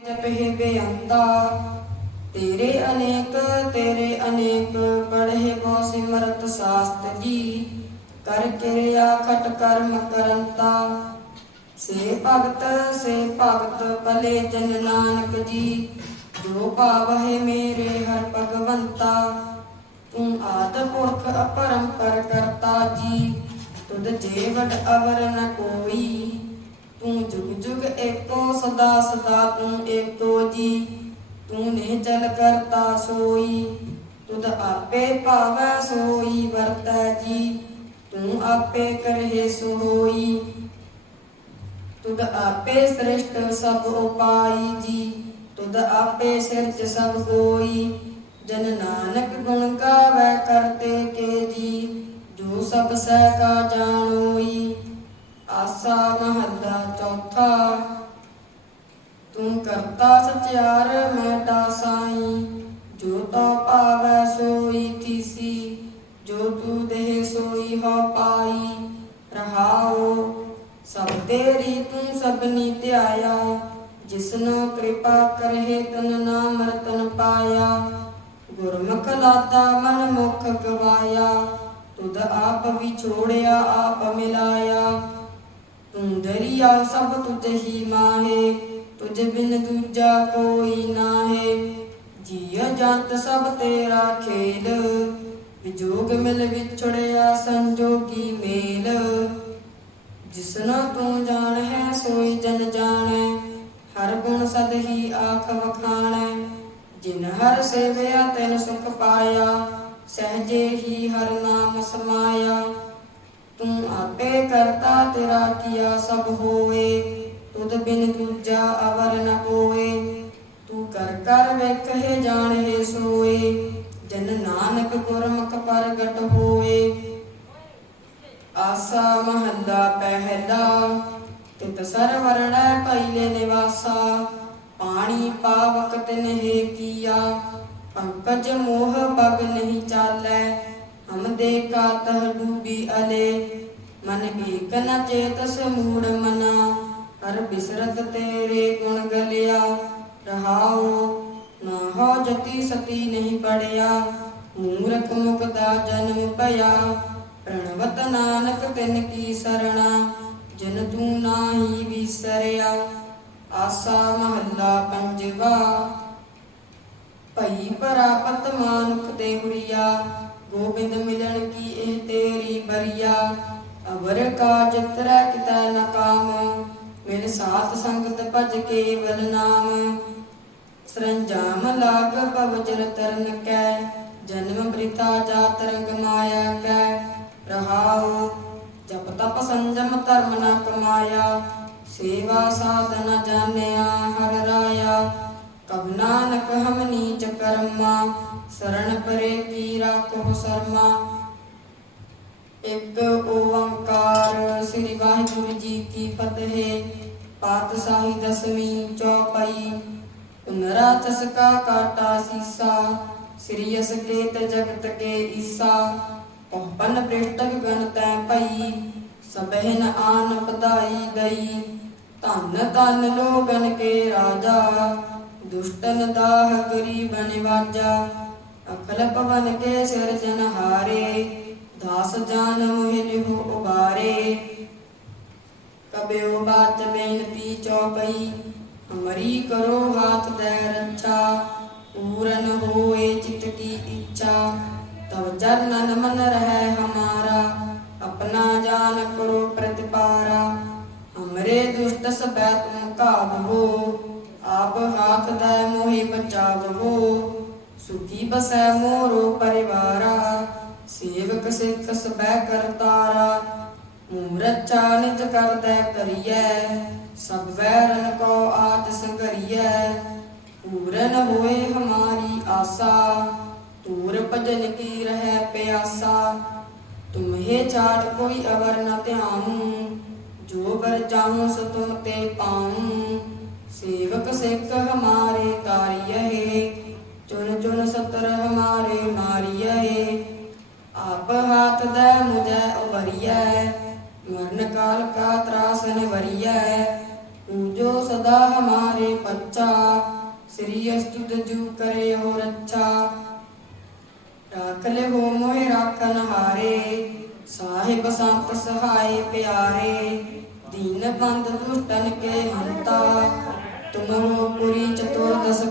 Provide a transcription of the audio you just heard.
ਜਪਹਿ ਬੇਅੰਤਾ ਤੇਰੇ ਅਨੇਕ ਤੇਰੇ ਅਨੇਕ, ਪੜਹਿ ਬੋ ਸਿਮਰਤ ਸਾਸਤ ਜੀ। ਕਰ ਕਿਰਿਆ ਖਟ ਕਰਮ ਕਰੰਤਾ। ਸੇ ਭਗਤ ਸੇ ਭਗਤ, ਭਲੇ ਜਨ ਨਾਨਕ ਜੀ। ਜੋ ਭਾਵਹਿ ਮੇਰੇ ਹਰ ਭਗਵੰਤਾ। ਤੂੰ ਆਦ ਪੁਰਖ ਅਪਰੰਪਰ ਕਰਤਾ ਜੀ। ਤੁਧ ਜੇ ਅਵਰ ਨ ਕੋਈ। ਤੂੰ ਜੁਗ ਜੁਗ ਏਕੋ ਸਦਾ ਸਦਾ ਤੂੰ ਏਕੋ ਜੀ। ਤੂੰ ਨਿਹਚਲ ਕਰਤਾ ਸੋਈ, ਤੁਧ ਆਪੇ ਭਾਵੈ ਸੋਈ ਵਰਤੈ ਜੀ। ਤੂੰ ਆਪੇ ਕਰਹਿ ਸੋਈ, ਤੁਧ ਆਪੇ ਸ੍ਰਿਸ਼ਟ ਸਭ ਉਪਾਈ ਜੀ। ਤੁਧ ਆਪੇ ਸਿਰਜ ਸਭ ਕੋਈ, ਜਨ ਨਾਨਕ ਗੁਣ ਗਾਵੈ ਕਰਤੇ ਕੇ ਜੀ। ਜੋ ਸਭ ਸਹਿ ਕਾ ਜਾਣੋਈ ਆਸਾ ਮਹੱਲਾ ਚੌਥਾ। ਤੂੰ ਕਰਤਾ ਸਚਿਆਰ, ਮੈਂ ਸਾਈ। ਜੋ ਤੋ ਭਾਵੈ ਸੋਈ ਕੀਸੀ ਜੋ ਤੂ ਦੇਹ ਸੋਈ ਹੋ ਪਾਈ। ਰਹਾਉ, ਸਭ ਤੇਰੀ ਤੂੰ ਸਭਨੀ ਧਿਆਇਆ। ਜਿਸਨੋ ਕਿਰਪਾ ਕਰਹਿ, ਤਨ ਨਾਮ ਰਤਨ ਪਾਇਆ। ਗੁਰਮੁਖ ਲਾਤਾ ਮਨ ਮੁਖ ਗਵਾਇਆ। ਤੁਧ ਆਪ ਵਿਛੋੜਿਆ ਆਪ ਮਿਲਾਇਆ। ਤੂੰ ਦਰਿਆ ਸਭ ਤੁਝ ਹੀ ਮਾਹੇ, ਤੁਝ ਬਿਨ ਦੂਜਾ ਕੋਈ ਨਾਹੇ। ਜੀਅ ਜੰਤ ਸਭ ਤੇਰਾ ਖੇਲ ਵਿਜੋਗ ਮਿਲ ਵਿਛੜਿਆ ਸੰਜੋਗੀ ਮੇਲ। ਜਿਸਨਾ ਤੂੰ ਜਾਣ ਹੈ, ਸੋਈ ਜਨ ਜਾਣੈ, ਹਰ ਗੁਣ ਸਦ ਹੀ ਆਖ ਵਖਾਣੈ। ਜਿਨ ਹਰ ਸੇਵਿਆ, ਤੈਨ ਸੁਖ ਪਾਇਆ, ਸਹਜੇ ਹੀ ਹਰ ਨਾਮ ਸਮਾਇਆ। ਆਪੇ ਕਰਤਾ ਤੇਰਾ ਕੀਆ ਸਭ ਹੋਏ ਤੁਧ ਬਿਨ ਦੂਜਾ ਅਵਰ ਨ ਕੋਏ ਤੂੰ ਕਰ ਕਰ ਵੇਖੇ ਜਾਣੇ ਸੋਏ, ਜਨ ਨਾਨਕ ਗੁਰਮੁਖ ਪ੍ਰਗਟ ਹੋਏ। ਆਸਾ ਮਹੱਲਾ ਪਹਿਲਾ, ਤਿਤ ਸਰਵਰਣੈ ਪਈਲੇ ਨਿਵਾਸਾ। ਪਾਣੀ ਪਾਵਕ ਤਿਨਹਿ ਕੀਆ, ਪੰਕਜ ਮੋਹ ਬਗ ਨਹੀਂ ਚਾਲੈ। ਹਮ ਦੇ ਕਾਤਹ ਡੂਬੀ ਅਲੇ ਮਨ ਏਕ ਨ ਚੇਤਸ ਮੂੜ ਮਨਾ, ਹਰ ਬਿਸਰਤ ਤੇਰੇ ਗੁਣ ਗਲਿਆ। ਰਹਾਉ ਨਾ ਹੋ ਜਤੀ ਸਤੀ ਨਹੀਂ ਪੜਿਆ, ਮੂਰਖ ਮੁਕਦਾ ਜਨਮ ਭਇਆ। ਪ੍ਰਣਵਤ ਨਾਨਕ ਤਿਨ ਕੀ ਸਰਣਾ, ਜਨ ਤੂੰ ਨਾਹੀ ਵਿਸਰਿਆ। ਆਸਾ ਮਹੱਲਾ ਪੰਜਵਾ, ਭਈ ਪਰਾਪਤ ਮਾਨੁਖ ਦੇ ਹੁਰੀਆ, ਗੋਬਿੰਦ ਮਿਲਣ ਕੀ ਇਹ ਤੇਰੀ ਬਰੀਆ। ਅਵਰ ਕਾਜ ਤਰਾ ਕਿਤੈ ਨ ਕਾਮ ਮਿਲ ਸਾਥ ਸੰਗਤ ਭਜ ਕੇਵਲ ਨਾਮ। ਸਰੰਜਾਮ ਲਾਗ ਪਵਜਰ ਤਰਨ ਕੈ, ਜਨਮ ਬ੍ਰਿਤਾ ਜਾਤ ਰੰਗ ਮਾਇਆ ਕੈ। ਰਹਾਉ, ਜਪ ਤਪ ਸੰਜਮ ਧਰਮ ਨ ਕਮਾਇਆ, ਸੇਵਾ ਸਾਧਨ ਜਾਣਿਆ ਹਰ ਰਾਇਆ। ਕਬ ਨਾਨਕ ਹਮ ਨੀਚ ਕਰਮਾ ਸਰਣ ਪਰੇ ਕੀ ਰਾਖੋ ਸਰਮਾ। ਇੱਕ ਓੰਕਾਰ ਸ੍ਰੀ ਵਾਹਿਗੁਰੂ ਜੀ ਕੀ ਫਤਿਹ। ਪਾਤਸ਼ਾਹੀ ਦਸਵੀਂ ਚੌਪਈ। ਪੁਨਰਾ ਚਸਕਾ ਕਾਟਾ ਸੀਸਾ, ਸ੍ਰੀ ਅਸਕੇਤ ਜਗਤ ਕੇ ਈਸਾ। ਪਹਪਨ ਪ੍ਰਿਸ਼ਟਕ ਗਣ ਤੈ ਭਈ ਸਬਹਿਨ ਆਨ ਪਦਾਈ ਗਈ ਧਨ ਧਨ ਲੋਗਨ ਕੇ ਰਾਜਾ, ਦੁਸ਼ਟਨ ਦਾਹ ਗਰੀਬ ਨਿਵਾਜਾ ਅਖਲ ਪਵਨ ਕੇ ਸਿਰਜਨ ਹਾਰੇ। ਦਾਸ ਜਾਨ ਮੋਹਿ ਲਿਹੁ ਉਬਾਰੇ। ਕਬਿਓ ਬਾਤ ਬੇਨਤੀ ਚੌਪਈ ਹਮਰੀ ਕਰੋ ਹਾਥ ਦੇ ਰੱਛਾ, ਪੂਰਨ ਹੋਏ ਚਿਤ ਕੀ ਇੱਛਾ। ਤਵ ਜਰਨਨ ਮਨ ਰਹਿ ਹਮਾਰਾ, ਆਪਣਾ ਜਾਨ ਕਰੋ ਪ੍ਰਤਿਪਾਰਾ। ਹਮਰੇ ਦੁਸ਼ਟ ਸਬੈ ਤੁਮ ਕਾਬੋ ਆਪ ਹਾਥ ਦੇ ਮੋਹਿ ਬਚਾਵੋ ਸੁਖੀ ਬਸੈ ਮੋਰੋ ਪਰਿਵਾਰਾ। ਸੇਵਕ ਸਿੱਖ ਸਬੈ ਕਰਤਾਰਾ ਮੂਰਛਾ ਨਿਜ ਕਰਦੈ ਕਰੀਐ ਸਭ ਵੈਰਨ ਕੋ ਆਜ ਸੰਗਰੀਐ ਪੂਰਨ ਹੋਏ ਹਮਾਰੀ ਆਸਾ, ਤੂਰ ਭਜਨ ਕੀ ਰਹਿ ਪਿਆਸਾ, ਤੁਮਹੇ ਛਾੜ ਕੋਈ ਅਵਰ ਨ ਧਿਆਉ, ਜੋ ਬਰ ਚਾਹੂੰ ਸੋ ਤੇ ਪਾਉ, ਸੇਵਕ ਸਿੱਖ ਹਮਾਰੇ ਤਾਰੀਏ ਉਬਰੀਐ ਮਰਨ ਕਾਲ ਕਾ ਤਰਾਸਨ ਵਰੀਐ, ਪੂਜੋ ਸੋ ਸਦਾ ਹਮਾਰੇ ਬੱਚਾ ਸ੍ਰੀ ਅਸਤੁਤ ਜੂ ਕਰੇ ਹੋ ਰੱਛਾ। ਰਾਖ ਲੈ ਹੋ ਸਾਹਿਬ ਸੰਤ ਸਹਾਏ ਪਿਆਰੇ, ਦੀਨ ਬੰਦ ਦੁਸ਼ਟਨ ਕੇ ਹੰਤਾ ਤੁਮਰੋ ਪੁਰੀ ਚਤੁਰਦਸ